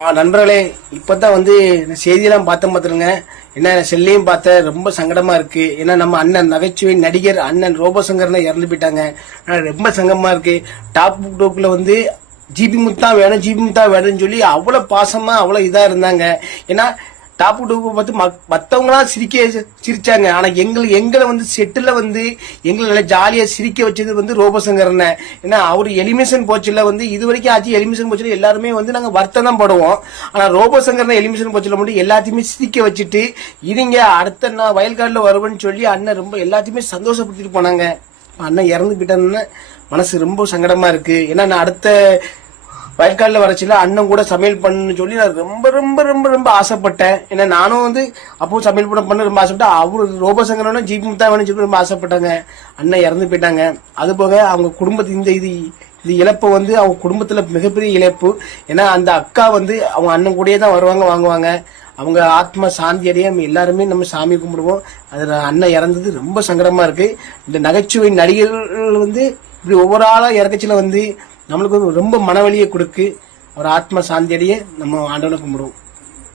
நண்பர்களே, இப்பதான் செய்தியெல்லாம் பார்த்தேன் பாத்துருங்க. என்ன செல்லையும் பார்த்தேன், ரொம்ப சங்கடமா இருக்கு. ஏன்னா நம்ம அண்ணன் நகைச்சுவை நடிகர் அண்ணன் ரோபோசங்கர்னு இறந்து போயிட்டாங்க. ரொம்ப சங்கடமா இருக்கு. டாப் டோப்ல ஜிபி முத்தா வேணும், ஜிபி முத்தா வேணும்னு சொல்லி அவ்வளவு பாசமா அவ்வளவு இதா இருந்தாங்க. ஏன்னா டாப் டூப்பை பார்த்து மற்றவங்களாம் சிரிச்சாங்க. ஆனா எங்களை செட்டில் எங்களை நல்லா ஜாலியா சிரிக்க வச்சது ரோபோசங்கர்ன. ஏன்னா அவரு எலிமினேஷன் போச்சுல இது வரைக்கும் ஆச்சு. எலிமினேஷன் போச்சுல எல்லாருமே நாங்க வருத்தம் தான் போடுவோம். ஆனா ரோபோசங்கர்ன எலிமினேஷன் போச்சுல மட்டும் எல்லாத்தையுமே சிரிக்க வச்சுட்டு இதுங்க அடுத்த நான் வயல்காடுல வருவேன்னு சொல்லி அண்ணன் ரொம்ப எல்லாத்தையுமே சந்தோஷப்படுத்திட்டு போனாங்க. அண்ணன் இறந்து போயிட்டான்னு மனசு ரொம்ப சங்கடமா இருக்கு. ஏன்னா நான் அடுத்த வயல்காலில் வரச்சில அண்ணன் கூட சமையல் பண்ணு சொல்லி நான் ரொம்ப ரொம்ப ரொம்ப ரொம்ப ஆசைப்பட்டேன். ஏன்னா நானும் அப்போ சமையல் பண்ண ரொம்ப ஆசைப்பட்டேன். அவரு ரோபோசங்கரனும் ஜிபி முத்தா வேணும்னு சொல்லி ரொம்ப ஆசைப்பட்டாங்க. அண்ணன் இறந்து போயிட்டாங்க. அது போக அவங்க குடும்பத்து இது இழப்பு அவங்க குடும்பத்துல மிகப்பெரிய இழப்பு. ஏன்னா அந்த அக்கா அவங்க அண்ணன் கூடயே தான் வருவாங்க வாங்குவாங்க. அவங்க ஆத்மா சாந்தி அடைய எல்லாருமே நம்ம சாமி கும்பிடுவோம். அதுல அண்ணன் இறந்தது ரொம்ப சங்கடமா இருக்கு. இந்த நகைச்சுவை நடிகர்கள் இப்படி ஒவ்வொரு ஆளா இறக்கச்சில நம்மளுக்கு ரொம்ப மனவழியை கொடுக்கு. ஒரு ஆத்மா சாந்தி அடைய நம்ம ஆண்டவனை கும்பிடுவோம்.